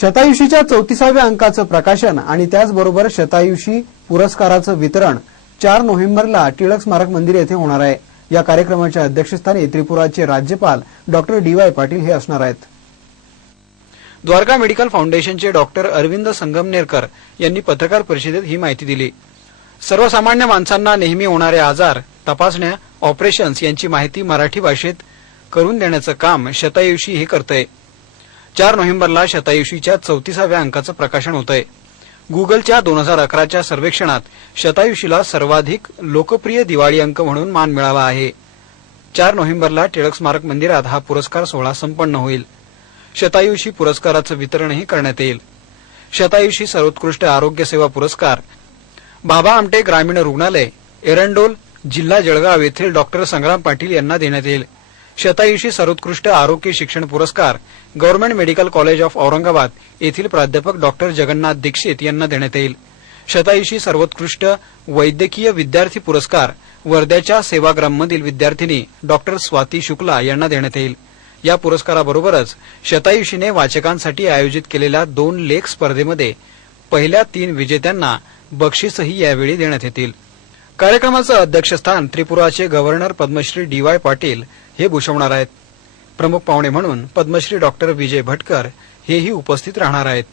शतायुषीच्या चौतीसाव्या अंकाचं प्रकाशन आणि त्याचबरोबर शतायुषी पुरस्काराचं वितरण चार नोव्हेंबरला टिळक स्मारक मंदिर येथे होणार आहे. या कार्यक्रमाच्या अध्यक्षस्थानी त्रिपुराचे राज्यपाल डॉक्टर डी वाय पाटील हे असणार आहेत. द्वारका मेडिकल फाउंडेशनचे डॉक्टर अरविंद संगमनेरकर यांनी पत्रकार परिषदेत ही माहिती दिली. सर्वसामान्य माणसांना नेहमी होणारे आजार तपासण्या ऑपरेशन्स यांची माहिती मराठी भाषेत करून देण्याचं काम शतायुषी हे करतंय. चार नोव्हेंबरला शतायुषीच्या चौतीसाव्या अंकाचं प्रकाशन होतंय. गुगलच्या दोन हजार अकराच्या सर्वेक्षणात शतायुषीला सर्वाधिक लोकप्रिय दिवाळी अंक म्हणून मान मिळाला आहे. चार नोव्हेंबरला टिळक स्मारक मंदिरात हा पुरस्कार सोहळा संपन्न होईल. शतायुषी पुरस्काराचं वितरणही करण्यात येईल. शतायुषी सर्वोत्कृष्ट आरोग्य सेवा पुरस्कार. बाबा आमटे ग्रामीण रुग्णालय एरंडोल जिल्हा जळगाव येथील डॉक्टर संग्राम पाटील यांना देण्यात येईल. शतायुषी सर्वोत्कृष्ट आरोग्य शिक्षण पुरस्कार government medical college of Aurangabad येथील प्राध्यापक डॉक्टर जगन्नाथ दीक्षित यांना देण्यात येईल. शतायुषी सर्वोत्कृष्ट वैद्यकीय विद्यार्थी पुरस्कार वर्ध्याच्या सेवाग्राममधील विद्यार्थिनी डॉक्टर स्वाती शुक्ला यांना देण्यात येईल. या पुरस्काराबरोबरच शतायुषीने वाचकांसाठी आयोजित केलेल्या दोन लेख स्पर्धेमध्ये पहिल्या तीन विजेत्यांना बक्षीसही यावेळी देण्यात येतील. कार्यक्रमाचं अध्यक्षस्थान त्रिपुराचे governor Padmashri D Y Patil हे भूषवणार आहेत. प्रमुख पाहुणे म्हणून पद्मश्री डॉक्टर विजय भटकर हेही उपस्थित राहणार आहेत.